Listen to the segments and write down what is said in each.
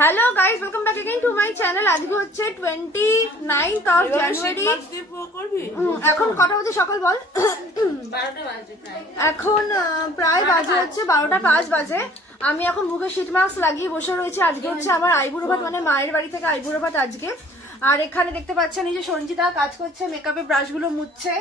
Hello guys, welcome back again to my channel. আজকে হচ্ছে 29th of January. এখন কটা বাজে সকাল বল? 12টা বাজে প্রায়। এখন প্রায় বাজে হচ্ছে 12টা 5 বাজে। আমি এখন মুখে শীট মাস্ক লাগিয়ে বসে রয়েছি। আজকে হচ্ছে আমার আইবুড়ো ভাত, মানে মায়ের বাড়ি থেকে আইবুড়ো ভাত আজকে। আর এখানে দেখতে পাচ্ছেন এই যে সঞ্জিতা কাজ করছে, মেকআপে ব্রাশ গুলো মুছছে,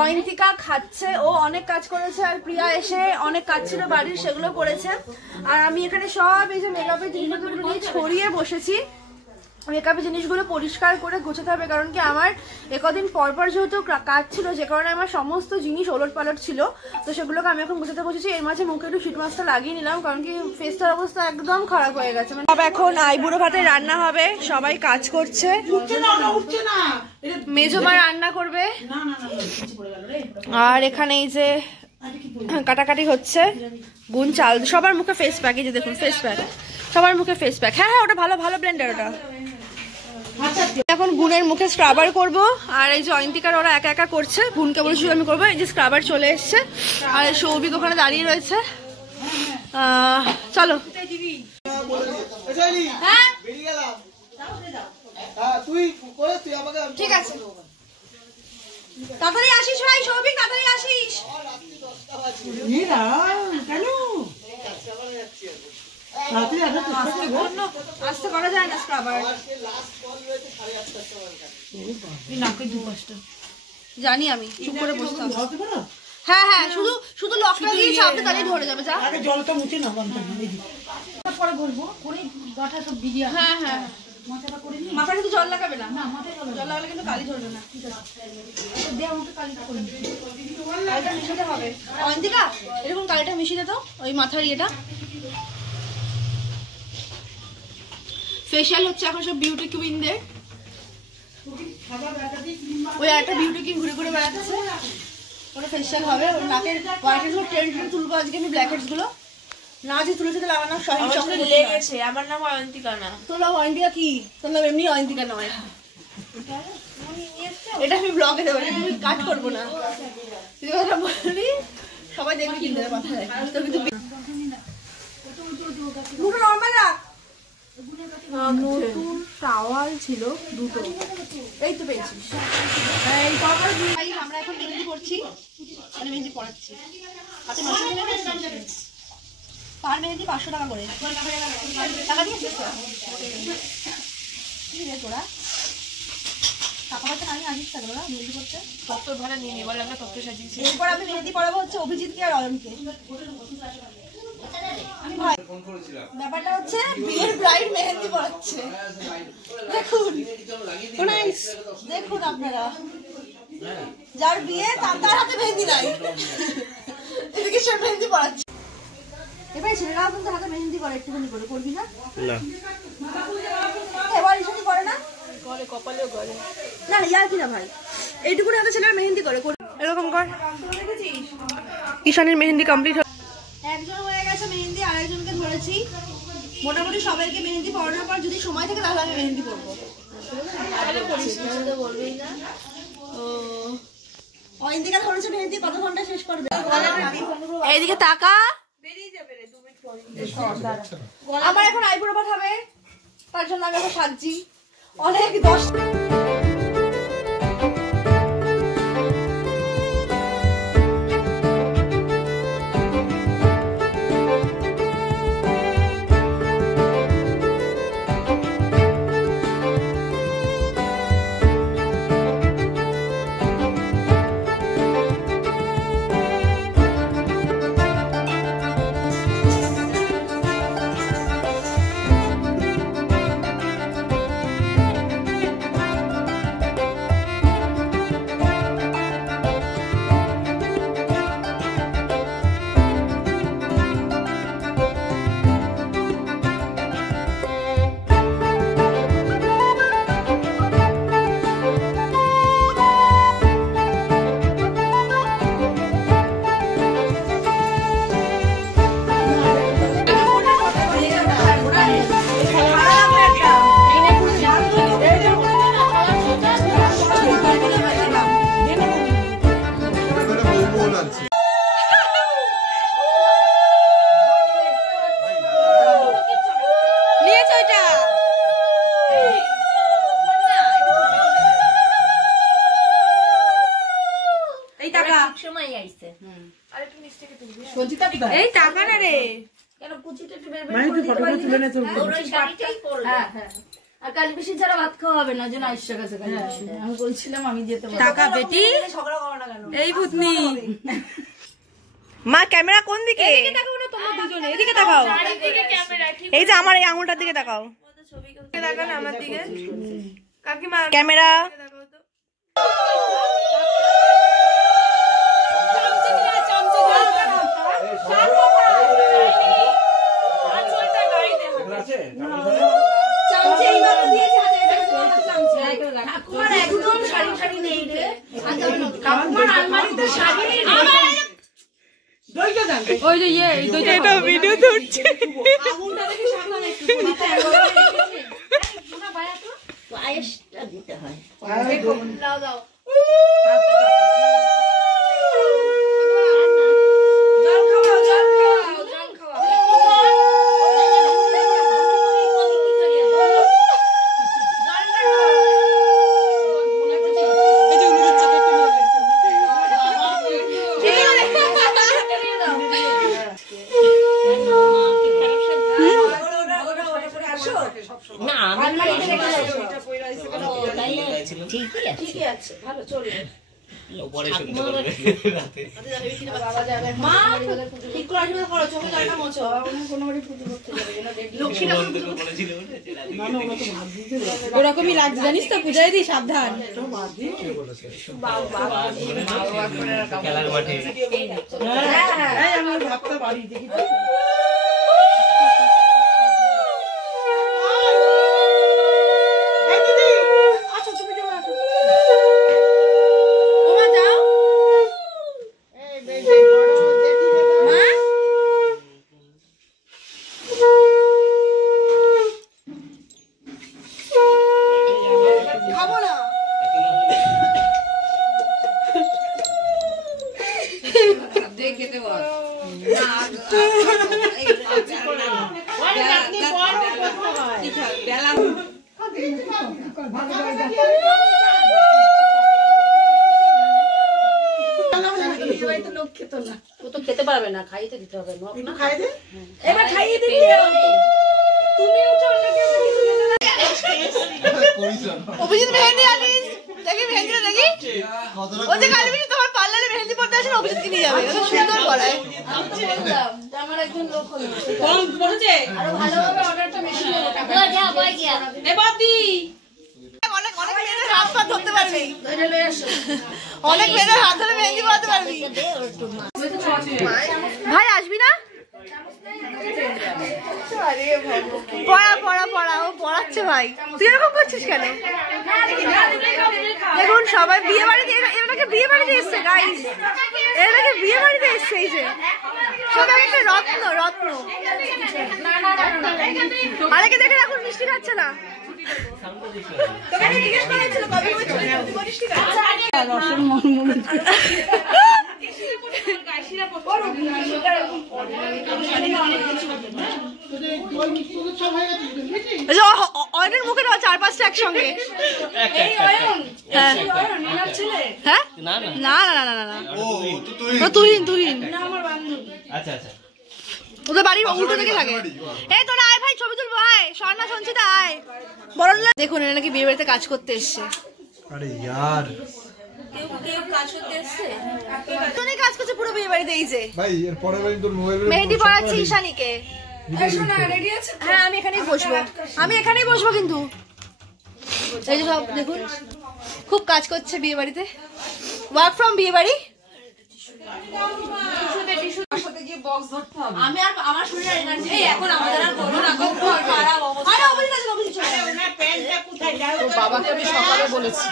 অয়ন্তিকা খাচ্ছে, ও অনেক কাজ করেছে। আর প্রিয়া এসে অনেক কাজ ছিল বাড়ির, সেগুলো করেছে। আর আমি এখানে সব এই যে মেকআপের জিনিসগুলো নিয়ে ছড়িয়ে বসেছি। মেকআপের জিনিসগুলো পরিষ্কার করে গোছাতে হবে, কারণ কি আমার একদিন পরপর যেহেতু কাজ ছিল, যে কারণে আমার সমস্ত জিনিস ওলট পালট ছিল। তো সেগুলোকে আমি এখন গোছাতে বসেছি। এর মাঝে মুখে একটু শীট মাস্কটা লাগিয়ে নিলাম, কারণ কি ফেসটার অবস্থা একদম খারাপ হয়ে গেছে। মানে এখন আইবুড়ো ভাতে রান্না হবে, সবাই কাজ করছে। মেজমা রান্না করবে। আর এখানে এই যে কাটাকাটি হচ্ছে, গুণ চাল, সবার মুখে ফেস প্যাক। এই যে দেখুন ফেস প্যাক, সবার মুখে ফেস প্যাক। হ্যাঁ হ্যাঁ, ওটা ভালো ভালো ব্লেন্ডার ওটা। এখন গুণের মুখে স্ক্রাবার করব। আর এই যে অয়ন্তিকার ওরা একা একা করছে, গুণকে বলেছি আমি করবো। এই যে স্ক্রাবার চলে এসছে, আর সৌভিক ওখানে দাঁড়িয়ে রয়েছে। চলো। হ্যাঁ ঠিক আছে, তাড়াতাড়ি আসিস ভাই সৌভিক, তাড়াতাড়ি আসিস। আসতে করা যায় না স্ক্রাবার, জানি আমি, চুপ করে বসতে হবে। হ্যাঁ হ্যাঁ, শুধু শুধু লকটা দিয়ে চাপতে, তাহলে ধরে যাবে। যা আগে জলটা মুছে না, পরে বলবো করে গাটা সব ভিজিয়ে। হ্যাঁ হ্যাঁ, মাথায় কিন্তু জল লাগাবে না, জল লাগালে কিন্তু কালি ধরবে না। ঠিক আছে, দে আমাকে কালিটা করে দিই, কালিটা মিশাতে হবে। অয়ন্তিকা এরকম কালিটা মিশিয়ে দে তো, ওই মাথার ইয়েটা। ফেশিয়াল হচ্ছে এখন সব বিউটি কুইনদের। ওই একটা বিউটি কুইন ঘুরে ঘুরে বেড়াচ্ছে, ওটা ফেশিয়াল হবে। ওর নাকের হোয়াইট হেডস গুলো টেনে তুলবো আজকে আমি, ব্ল্যাক হেডস গুলো না যে তুলে তুলে লাগানো শহীদ চক্র লেগেছে। আমার নাম অয়ন্তিকা না। তোর নাম অয়ন্তিকা কি? তোর নাম এমনি অয়ন্তিকা নয়। এটা আমি ব্লগে দেবো, তুমি কাট করবো না। তুই কথা বলবি, সবাই দেখবি কিন্তু মাথায়। তো কিন্তু দুটো নরমাল রাখ। নতুন টাওয়াল ছিল দুটো, এই তো পেয়েছিস। আমরা এখন মেহেন্দি করছি, মানে মেহেন্দি পড়াচ্ছি। হাতে পার মেহেন্দি 500 টাকা করে। টাকা দিয়েছিস তোরা? টাকা পয়সা আমি আসিস টাকা তোরা মেহেন্দি করতে। তত্ত্বর ভাড়া নিয়ে নি, বলে আমরা তত্ত্ব সাজিয়েছি। এরপর আমি মেহেন্দি পড়াবো হচ্ছে অভিজিৎকে আর অয়নকে। ব্যাপারটা হচ্ছে বিয়ের ব্রাইড মেহেন্দি পড়াচ্ছে। দেখুন দেখুন আপনারা, যার বিয়ে তার হাতে মেহেন্দি নাই, এদিকে সে মেহেন্দি পড়াচ্ছে। এবার ছেলেরাও কিন্তু হাতে মেহেন্দি করে, একটুখানি করে। করবি না? এবার ইসবই করে না, করে কপালেও করে না। ইয়ার কি না ভাই, এইটুকুনি হাতে ছেলেরা মেহেন্দি করে। এরকম কর। ঈশানের মেহেন্দি কমপ্লিট। একজন হয়ে গেছে মেহেন্দি, আরেকজনকে ধরেছি। মোটামুটি সবাইকে মেহেন্দি পড়ানোর পর যদি সময় থাকে তাহলে আমি মেহেন্দি পড়বো। অয়ন্তিকা ধরেছে মেহেন্দি, কত ঘন্টা শেষ করবে? এইদিকে তাকা, আমার এখন আইবুড়ো ভাত হবে, তার জন্য আমি এখন সাজছি অনেক 10 এই টাকা না রে কেন কুচিটা একটু বের করে হ্যাঁ হ্যাঁ আর কালী পিসি ছাড়া ভাত খাওয়া হবে না যেন আইসা কাছে আমি বলছিলাম আমি যেতে পারবো টাকা বেটি এই ভূতনি মা ক্যামেরা কোন দিকে? এদিকে তাকাও না তোমরা দুজনে, এদিকে তাকাও। এই যে আমার এই আঙুলটার দিকে তাকাও। তাকান আমার দিকে। কাকিমা ক্যামেরা। ওই যে এটা ভিডিও তুলছে আগুনটা দেখে সাবধানে একটু পায়েসটা দিতে হয় দাও দাও ঠিকই আছে ভালো চলবে ওরকমই লাগছে জানিস তো পূজায় দি সাবধান ভাবতে পারি দেখি খেতে পারবে না খাইতে দিতে হবে এবার খাইয়ে দিতে তুমি উঠো অন্য কেউ অভিজিৎ মেহেন্দি আনিস দেখি মেহেন্দিটা দেখি ও যে কালী পিসি তোমার পার্লারে মেহেন্দি পড়তে আসেন অভিজিৎকে নিয়ে যাবে কত সুন্দর পড়ায় আমার একজন লোক হলো কোন বলেছে আরো ভালোভাবে অর্ডারটা বেশি হবে টাকা যা বই গিয়া এ বাদি অনেক অনেক মেয়েদের হাত পা ধরতে পারবি ধরে লয়ে আসো অনেক মেয়েদের হাত ধরে মেহেন্দি পড়াতে পারবি ভাই আসবি না পড়া পড়া পড়া ও পড়াচ্ছে ভাই তুই এরকম করছিস কেন দেখুন সবাই বিয়ে বাড়িতে এটাকে বিয়ে বাড়িতে এসছে গাইস এটাকে বিয়ে বাড়িতে এসছে এই যে সবাই একটা রত্ন রত্ন আরেকে দেখে এখন মিষ্টি খাচ্ছে না তোকে জিজ্ঞেস করেছিল কবে মিষ্টি খাচ্ছে রসের মন অনেক মুখে দেওয়া 4-5টা একসঙ্গে না না না না না তুহিন তুহিন ওদের বাড়ির উল্টো দিকে থাকে এই তোরা আয় ভাই ছবি তুলবো আয় স্বর্ণা সঞ্চিতা আয় বড় দেখুন এরা নাকি বিয়ে বাড়িতে কাজ করতে এসছে আরে ইয়ার কাজ করছে পুরো বিয়ে বাড়িতে এই যে মেহেন্দি পড়াচ্ছি ঈশানীকে হ্যাঁ আমি এখানেই বসবো কিন্তু এই যে সব দেখুন খুব কাজ করছে বিয়ে বাড়িতে ওয়ার্ক ফ্রম বিয়ে বাড়ি আমি আর আমার শরীরে এনার্জি এখন আমাদের আর করো না খুব খারাপ অবস্থা আরে অবশ্যই আরে ওনার প্যান্টটা কোথায় দাও তো বাবাকে আমি সকালে বলেছি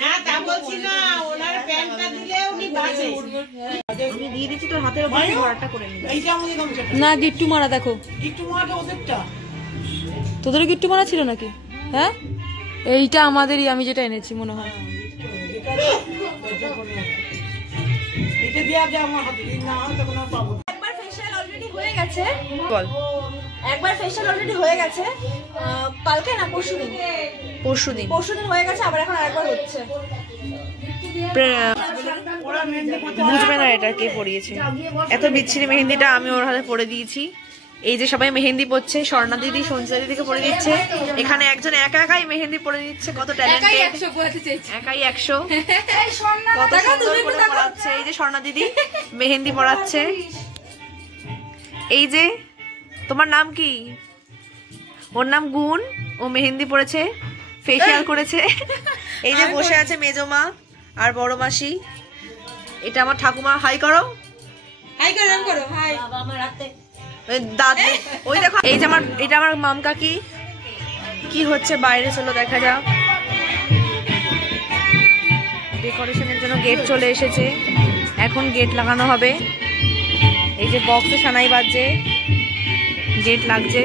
না তা বলছি না ওনার প্যান্টটা দিলে উনি বাজে আমি দিয়ে দিচ্ছি তোর হাতের উপরে ভরাটা করে নিবি এইটা আমাদের গামছাটা না গিট্টু মারা দেখো গিট্টু মারাটা ওদেরটা তোদের গিট্টু মারা ছিল নাকি হ্যাঁ এইটা আমাদেরই আমি যেটা এনেছি মনে হয় এটা দিয়া যে আমার হাতে না তখন আর পাবো একবার ফেশিয়াল অলরেডি হয়ে গেছে বল একবার ফেশিয়াল অলরেডি হয়ে গেছে কালকে না পরশুদিন হয়ে গেছে আবার এখন আরেকবার হচ্ছে বুঝবে না এটা কে পরিয়েছে। এত বিচ্ছিরি মেহেন্দিটা আমি ওর হাতে পরে দিয়েছি। এই যে সবাই মেহেন্দি পড়ছে, স্বর্ণা দিদি সঞ্চিতা দিদিকে পরে দিচ্ছে। এখানে একজন একা একাই মেহেন্দি পরে দিচ্ছে, কত ট্যালেন্টেড, একাই 100 কত সুন্দর করে পড়াচ্ছে। এই যে স্বর্ণা দিদি মেহেন্দি পড়াচ্ছে। এই যে তোমার নাম কি? ওর নাম গুণ, ও মেহেন্দি পড়েছে, ফেসিয়াল করেছে। এই যে বসে আছে মেজমা আর বড় মাসি, এটা আমার ঠাকুমা। হাই করো, হাই করো, হাই আমার হাতে দাদু। ওই দেখো এই যে এটা আমার মাম কাকি। কি হচ্ছে বাইরে, চলো দেখা যাক। ডেকোরেশনের জন্য গেট চলে এসেছে, এখন গেট লাগানো হবে। এই যে বক্সে সানাই বাজছে, গেট লাগছে।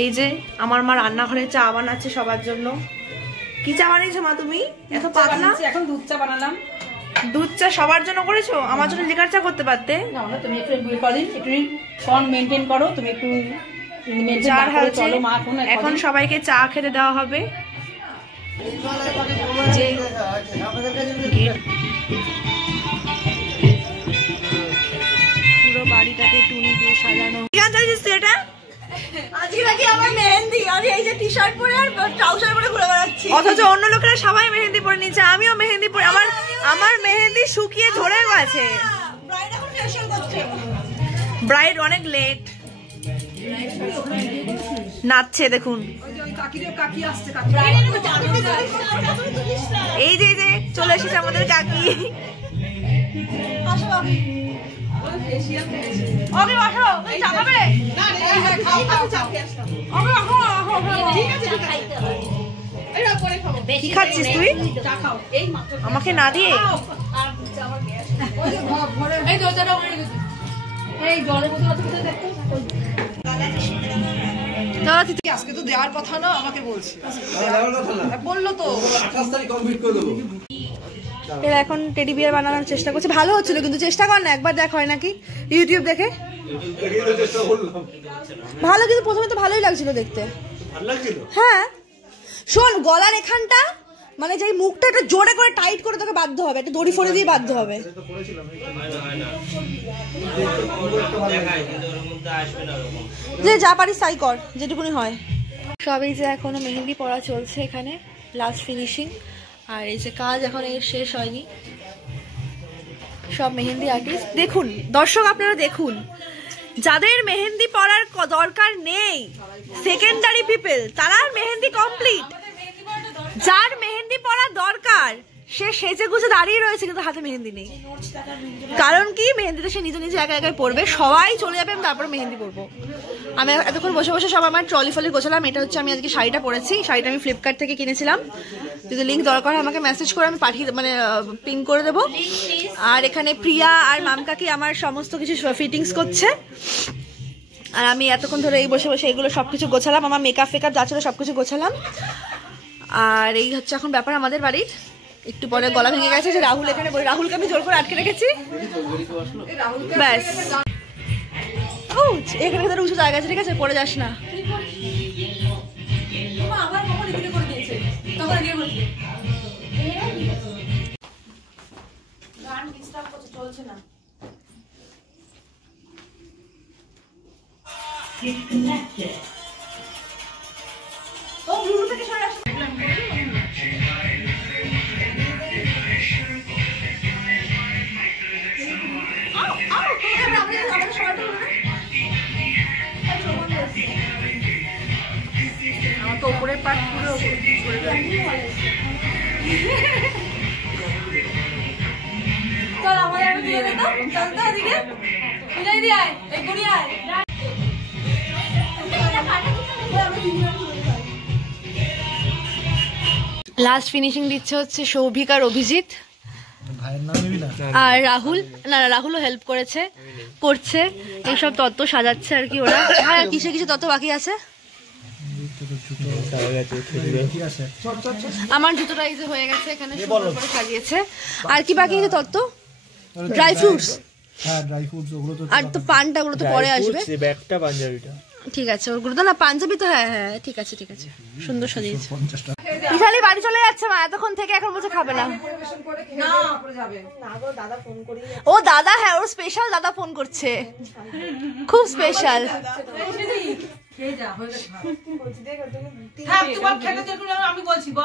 এই যে আমার মা রান্নাঘরে চা বানাচ্ছে সবার জন্য। কি চা বানিয়েছো মা তুমি? এত পাতলা। এখন দুধ চা বানালাম। দুধ চা সবার জন্য করেছো? আমার জন্য লিকার চা করতে পারতে। না না, তুমি একটু ফর্ম মেইনটেইন করো, তুমি একটু চার হাল চলো মা। এখন সবাইকে চা খেতে দেওয়া হবে। যে পুরো বাড়িটাকে টুনি দিয়ে সাজানো। গান চালিয়েছিস তুই এটা? আজকে নাকি আমার মেহেন্দি, আমি এই যে টি-শার্ট পরে আর ট্রাউজার পরে ঘুরে বেড়াচ্ছি। অথচ অন্য লোকেরা সবাই মেহেন্দি পরে নিচ্ছে, আমিও মেহেন্দি পরে। আমার মেহেন্দি শুকিয়ে ঝরে গেছে। ব্রাইড এখন ফেশিয়াল করছে। ব্রাইড অনেক লেট নাচছে, দেখুন। এই যে চলে এসেছে আমাদের কাকি। কি খাচ্ছিস তুই আমাকে না দিয়ে? আজকে তো দেওয়ার কথা না, আমাকে বলছে বললো তো 28 তারিখ কমপ্লিট করে দেবো। এরা এখন টেডি বিয়ার বানানোর চেষ্টা করছে। ভালো হচ্ছিল কিন্তু, চেষ্টা কর না, একবার দেখ হয় নাকি ইউটিউব দেখে। ভালো, কিন্তু প্রথমে তো ভালোই লাগছিল দেখতে। হ্যাঁ শোন, গলার এখানটা মানে যে মুখটা একটা জোরে করে টাইট করে তোকে বাধ্য হবে, একটা দড়ি ফোড়ে দিয়ে বাধ্য হবে। যে যা পারিস তাই কর, যেটুকুনি হয়। সবই যে এখনো মেহেন্দি পড়া চলছে এখানে, লাস্ট ফিনিশিং। আর এই যে কাজ এখন এর শেষ হয়নি। সব মেহেন্দি আর্টিস্ট দেখুন, দর্শক আপনারা দেখুন, যাদের মেহেন্দি পড়ার দরকার নেই, সেকেন্ডারি পিপল, তারা মেহেন্দি কমপ্লিট। যার মেহেন্দি পড়া দরকার সে সেজে গুজে দাঁড়িয়ে রয়েছে, কিন্তু হাতে মেহেন্দি নেই। কারণ কি, মেহেন্দিটা সে নিজে নিজে একা একাই পড়বে, সবাই চলে যাবে, আমি তারপরে মেহেন্দি পড়বো। আমি এতক্ষণ বসে বসে সব আমার ট্রলি ফলি গোছালাম। এটা হচ্ছে আমি আজকে শাড়িটা পরেছি, শাড়িটা আমি ফ্লিপকার্ট থেকে কিনেছিলাম। যদি লিঙ্ক দরকার হয় আমাকে মেসেজ করে আমি পাঠিয়ে মানে পিং করে দেবো। আর এখানে প্রিয়া আর মামকাকি আমার সমস্ত কিছু ফিটিংস করছে, আর আমি এতক্ষণ ধরে এই বসে বসে এগুলো সবকিছু গোছালাম। আমার মেকআপ ফেকআপ যা ছিল সবকিছু গোছালাম। আর এই হচ্ছে এখন ব্যাপার আমাদের বাড়ির। একটু পরে গলা ভেঙে গেছে যে রাহুল এখানে, রাহুলকে আমি জোর করে আটকে রেখেছি, ব্যাস। ও এখানে তার উঁচু জায়গা আছে, ঠিক আছে, পড়ে যাস না। চলছে না। ও ব্লুটুথ থেকে সরে আসো। আমার তো উপরের পার্ট পুরো সরে যায়। চল আমাদের দিয়ে দে তো, চল তো এদিকে বুঝাই দি, আয় এই গুড়ি আয়। লাস্ট ফিনিশিং দিচ্ছে হচ্ছে সৌভিক আর অভিজিৎ, আর রাহুল। না রাহুলও হেল্প করছে এইসব তত্ত্ব সাজাচ্ছে আর কি ওরা। আর কিসে কিসে তত্ত্ব বাকি আছে। আমার জুতোটা এই যে হয়ে গেছে, এখানে সুন্দর করে সাজিয়েছে। আর কি বাকি আছে তত্ত্ব? Dry fruits. আর তো পানটা, ওগুলো তো পরে আসবে। ঠিক আছে, ওর গুরুদা না পাঞ্জাবি তো, হ্যাঁ হ্যাঁ ঠিক আছে ঠিক আছে, সুন্দর সাজিয়েছে। ইশালি বাড়ি চলে যাচ্ছে মা, এতক্ষণ থেকে এখন বলছে খাবে না। ও দাদা, হ্যাঁ ওর স্পেশাল দাদা ফোন করছে, খুব স্পেশাল।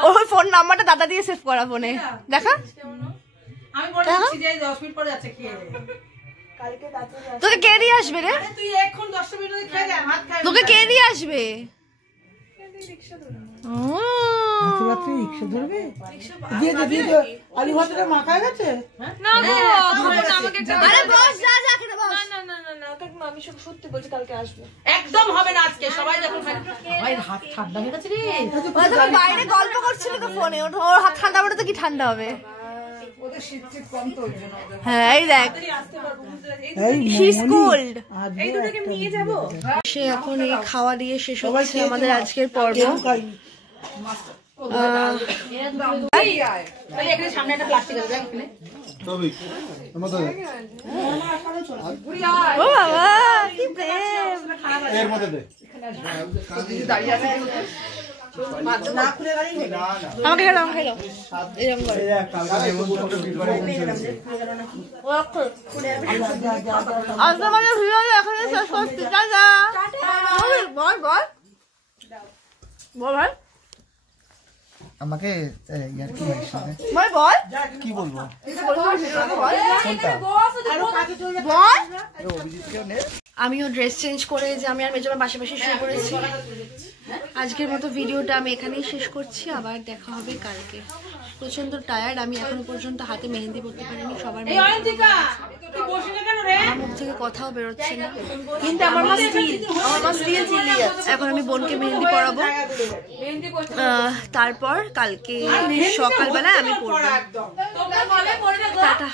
ওর ফোন নাম্বারটা দাদা দিয়ে সেভ করা ফোনে, দেখা তোকে কে দিয়ে আসবে রে, তোকে কে দিয়ে আসবে? একদম হবে না আজকে, সবাই যখন হাত ঠান্ডা হয়ে গেছে রে। বাইরে গল্প করছিল তো ফোনে, ওর হাত ঠান্ডা হবে তো কি ঠান্ডা হবে? হ্যাঁ এই দেখ, সে এখন এই খাওয়া দিয়ে শেষ হচ্ছে আমাদের আজকের পর্ব। সামনে একটা প্লাস্টিক আছে এখানে। ও বাবা কি প্রেম! আমাকে খেলো, আমাকে খেলো, এরকম করে আজকে আমাদের ভিডিও এখানে শেষ করছি। টাটা। বল বল বল ভাই, আমাকে বল বল কি বলবো? আমিও ড্রেস চেঞ্জ করে যে আমি আর মেজমা পাশাপাশি শুয়ে পড়েছি। আজকের মতো ভিডিওটা আমি এখানেই শেষ করছি, আবার দেখা হবে কালকে। প্রচন্ড টায়ার্ড, আমি এখনো পর্যন্ত হাতে মেহেন্দি পড়তে পারিনি। সবার আমার মুখ থেকে কথাও বেরোচ্ছে না, কিন্তু আমার মা স্টিল চিল্লি যাচ্ছে। এখন আমি বোনকে মেহেন্দি পরাবো, তারপর কালকে সকালবেলায় আমি পড়বো। টাটা।